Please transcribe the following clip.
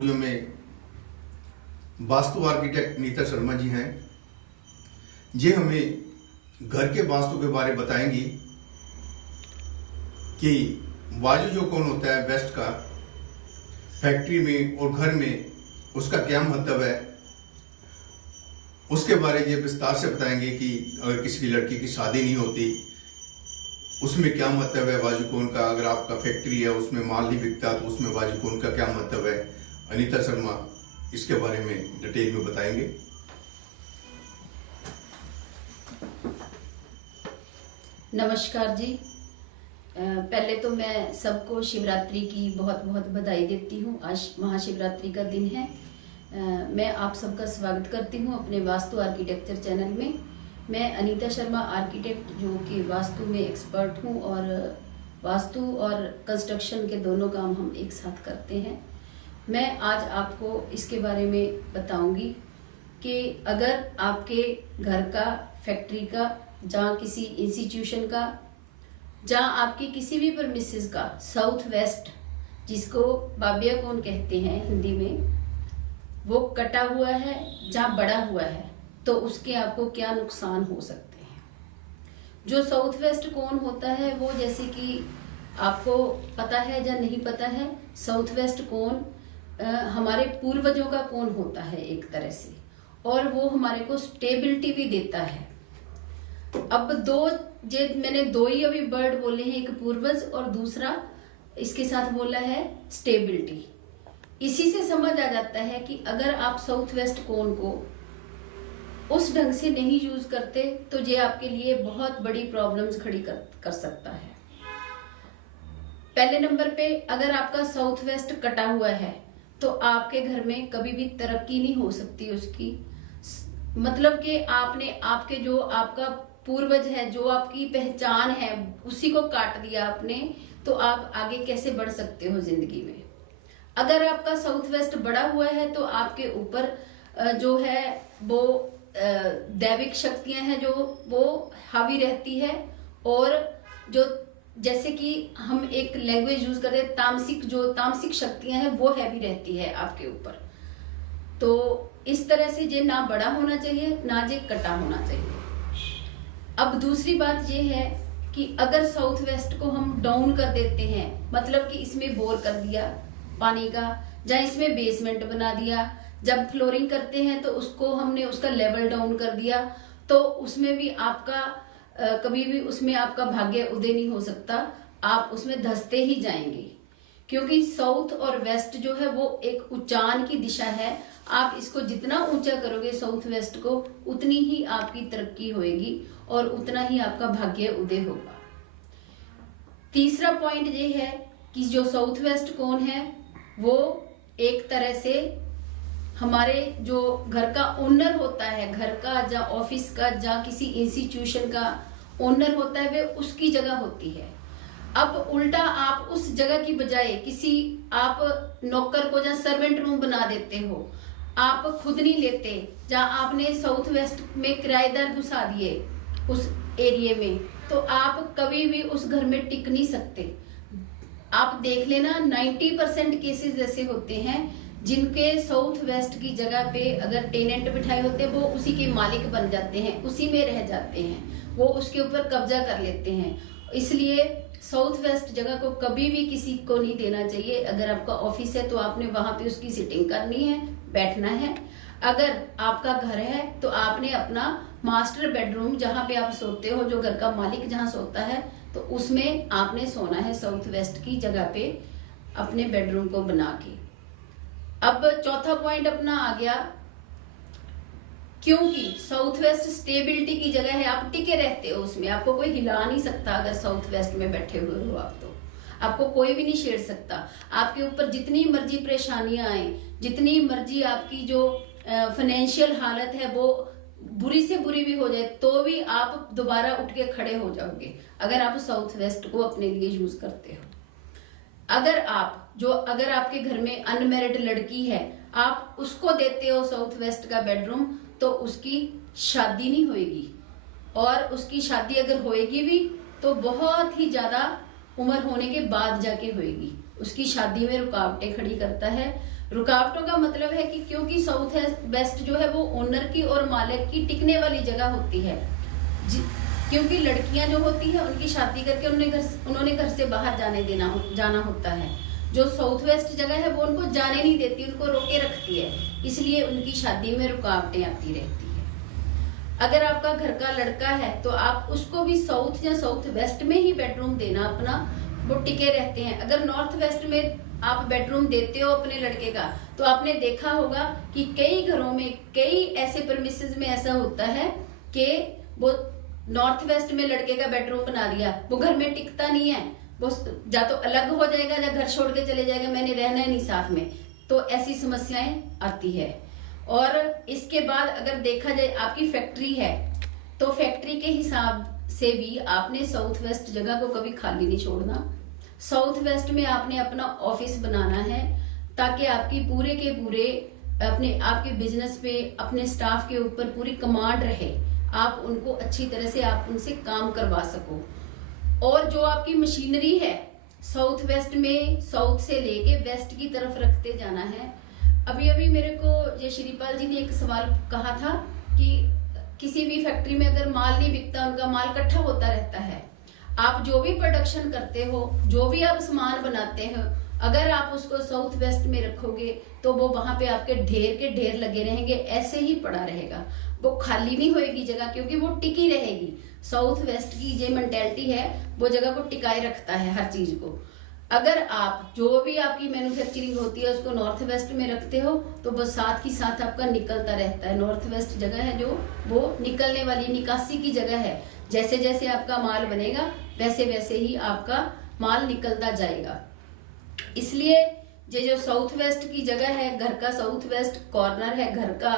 Video में vastu architect Nita Sharma ji हैं। ये हमें घर के वास्तु के बारे में बताएंगी कि वायु जो कोण होता है वेस्ट का, फैक्ट्री में और घर में उसका क्या महत्व है, उसके बारे में ये विस्तार से बताएंगे कि अगर किसी की लड़की की शादी नहीं होती उसमें क्या महत्व है वायु कोण का। अगर आपका फैक्ट्री है उसमें माल नहीं बिकता तो उसमें वायु कोण का क्या महत्व है। अनीता शर्मा इसके बारे में डिटेल में बताएंगे। नमस्कार जी। पहले तो मैं सबको शिवरात्रि की बहुत बहुत बधाई देती हूँ। आज महाशिवरात्रि का दिन है। मैं आप सबका स्वागत करती हूँ अपने वास्तु आर्किटेक्चर चैनल में। मैं अनीता शर्मा आर्किटेक्ट जो कि वास्तु में एक्सपर्ट हूँ और वास्तु और कंस्ट्रक्शन के दोनों काम हम एक साथ करते हैं। मैं आज आपको इसके बारे में बताऊंगी कि अगर आपके घर का, फैक्ट्री का, जहाँ किसी इंस्टीट्यूशन का, जहाँ आपकी किसी भी प्रेमिसेस का साउथ वेस्ट, जिसको बाबिया कोण कहते हैं हिंदी में, वो कटा हुआ है, जहाँ बड़ा हुआ है, तो उसके आपको क्या नुकसान हो सकते हैं। जो साउथ वेस्ट कोण होता है वो, जैसे कि आपको पता है या नहीं पता है, साउथ वेस्ट कोण हमारे पूर्वजों का कोण होता है एक तरह से, और वो हमारे को स्टेबिलिटी भी देता है। अब मैंने दो ही अभी वर्ड बोले हैं, एक पूर्वज और दूसरा इसके साथ बोला है स्टेबिलिटी। इसी से समझ आ जाता है कि अगर आप साउथ वेस्ट कोण को उस ढंग से नहीं यूज करते तो ये आपके लिए बहुत बड़ी प्रॉब्लम्स खड़ी कर सकता है। पहले नंबर पे, अगर आपका साउथ वेस्ट कटा हुआ है तो आपके घर में कभी भी तरक्की नहीं हो सकती उसकी। मतलब कि आपके जो आपका पूर्वज है, जो आपकी पहचान है, उसी को काट दिया आपने, तो आप आगे कैसे बढ़ सकते हो जिंदगी में। अगर आपका साउथ वेस्ट बड़ा हुआ है तो आपके ऊपर जो है वो दैविक शक्तियां हैं जो वो हावी रहती है, और जो जैसे कि हम एक लैंग्वेज यूज करते हैं, तामसिक शक्तियां हैं वो हैवी रहती है आपके ऊपर। तो इस तरह से ये ना बड़ा होना चाहिए ना ये कटा होना चाहिए। अब दूसरी बात ये है कि अगर साउथ वेस्ट को हम डाउन कर देते हैं, मतलब कि इसमें बोर कर दिया पानी का, या इसमें बेसमेंट बना दिया, जब फ्लोरिंग करते हैं तो हमने उसका लेवल डाउन कर दिया, तो उसमें भी आपका कभी भी उसमें आपका भाग्य उदय नहीं हो सकता। आप उसमें धंसते ही जाएंगे, क्योंकि साउथ और वेस्ट जो है वो एक उच्चान की दिशा है। आप इसको जितना ऊंचा करोगे साउथ वेस्ट को, उतनी ही आपकी तरक्की होएगी और उतना ही आपका भाग्य उदय होगा। तीसरा पॉइंट ये है कि जो साउथ वेस्ट कोण है वो एक तरह से हमारे जो घर का ओनर होता है, घर का या ऑफिस का या किसी इंस्टीट्यूशन का ओनर होता है, वे उसकी जगह होती है। अब उल्टा आप उस जगह की बजाय किसी आप नौकर को या सर्वेंट रूम बना देते हो, आप खुद नहीं लेते, या आपने साउथ वेस्ट में किराएदार घुसा दिए उस एरिया में, तो आप कभी भी उस घर में टिक नहीं सकते। आप देख लेना 90% केसेस ऐसे होते हैं जिनके साउथ वेस्ट की जगह पे अगर टेनेंट बिठाए होते हैं, वो उसी के मालिक बन जाते हैं, उसी में रह जाते हैं, वो उसके ऊपर कब्जा कर लेते हैं। इसलिए साउथ वेस्ट जगह को कभी भी किसी को नहीं देना चाहिए। अगर आपका ऑफिस है तो आपने वहां पे उसकी सिटिंग करनी है, बैठना है। अगर आपका घर है तो आपने अपना मास्टर बेडरूम, जहां पे आप सोते हो, जो घर का मालिक जहां सोता है, तो उसमें आपने सोना है साउथ वेस्ट की जगह पे अपने बेडरूम को बना के। अब चौथा पॉइंट अपना आ गया, क्योंकि साउथ वेस्ट स्टेबिलिटी की जगह है, आप टिके रहते हो उसमें, आपको कोई हिला नहीं सकता। अगर साउथ वेस्ट में बैठे हुए हो आप, तो आपको कोई भी नहीं छेड़ सकता। आपके ऊपर जितनी मर्जी परेशानियां आए, जितनी मर्जी आपकी जो फाइनेंशियल हालत है वो बुरी से बुरी भी हो जाए, तो भी आप दोबारा उठ के खड़े हो जाओगे अगर आप साउथ वेस्ट को अपने लिए यूज करते हो। अगर आपके घर में अनमैरिड लड़की है, आप उसको देते हो साउथ वेस्ट का बेडरूम, तो उसकी शादी नहीं होएगी, और उसकी शादी अगर होएगी भी तो बहुत ही ज्यादा उम्र होने के बाद जाके होएगी। उसकी शादी में रुकावटें खड़ी करता है। रुकावटों का मतलब है कि क्योंकि साउथ वेस्ट जो है वो ओनर की और मालिक की टिकने वाली जगह होती है। क्योंकि लड़कियां जो होती है उनकी शादी करके उन्होंने घर से बाहर जाना होता है। जो साउथ वेस्ट जगह है वो उनको जाने नहीं देती, उनको रोके रखती है, इसलिए उनकी शादी में रुकावटें आती रहती है। अगर आपका घर का लड़का है तो आप उसको भी साउथ या साउथ वेस्ट में ही बेडरूम देना अपना, वो टिके रहते हैं। अगर नॉर्थ वेस्ट में आप बेडरूम देते हो अपने लड़के का, तो आपने देखा होगा कि कई घरों में, कई ऐसे परमिसेस में ऐसा होता है कि वो नॉर्थ वेस्ट में लड़के का बेडरूम बना दिया, वो घर में टिकता नहीं है, वो या तो अलग हो जाएगा या घर छोड़ के चले जाएगा, मैंने रहना ही नहीं साथ में। तो ऐसी समस्याएं आती है। और इसके बाद अगर देखा जाए आपकी फैक्ट्री है, तो फैक्ट्री के हिसाब से भी आपने साउथ वेस्ट जगह को कभी खाली नहीं छोड़ना। साउथ वेस्ट में आपने अपना ऑफिस बनाना है, ताकि आपकी पूरे के पूरे आपके बिजनेस पे, अपने स्टाफ के ऊपर पूरी कमांड रहे, आप उनको अच्छी तरह से आप उनसे काम करवा सको। और जो आपकी मशीनरी है साउथ वेस्ट में, साउथ से लेके वेस्ट की तरफ रखते जाना है। अभी अभी मेरे को ये श्रीपाल जी ने एक सवाल कहा था कि किसी भी फैक्ट्री में अगर माल नहीं बिकता, उनका माल इकट्ठा होता रहता है। आप जो भी प्रोडक्शन करते हो, जो भी आप सामान बनाते हो, अगर आप उसको साउथ वेस्ट में रखोगे तो वो वहां पे आपके ढेर के ढेर लगे रहेंगे, ऐसे ही पड़ा रहेगा, वो खाली नहीं होएगी जगह, क्योंकि वो टिकी रहेगी। साउथ वेस्ट की जो मेंटेलिटी है वो जगह को टिकाए रखता है हर चीज को। अगर आप जो भी आपकी मैन्युफैक्चरिंग होती है उसको नॉर्थ वेस्ट में रखते हो, तो वो साथ ही साथ आपका निकलता रहता है। नॉर्थ वेस्ट जगह है जो, वो निकलने वाली, निकासी की जगह है। जैसे जैसे आपका माल बनेगा वैसे वैसे ही आपका माल निकलता जाएगा। इसलिए ये जो साउथ वेस्ट की जगह है, घर का साउथ वेस्ट कॉर्नर है घर का,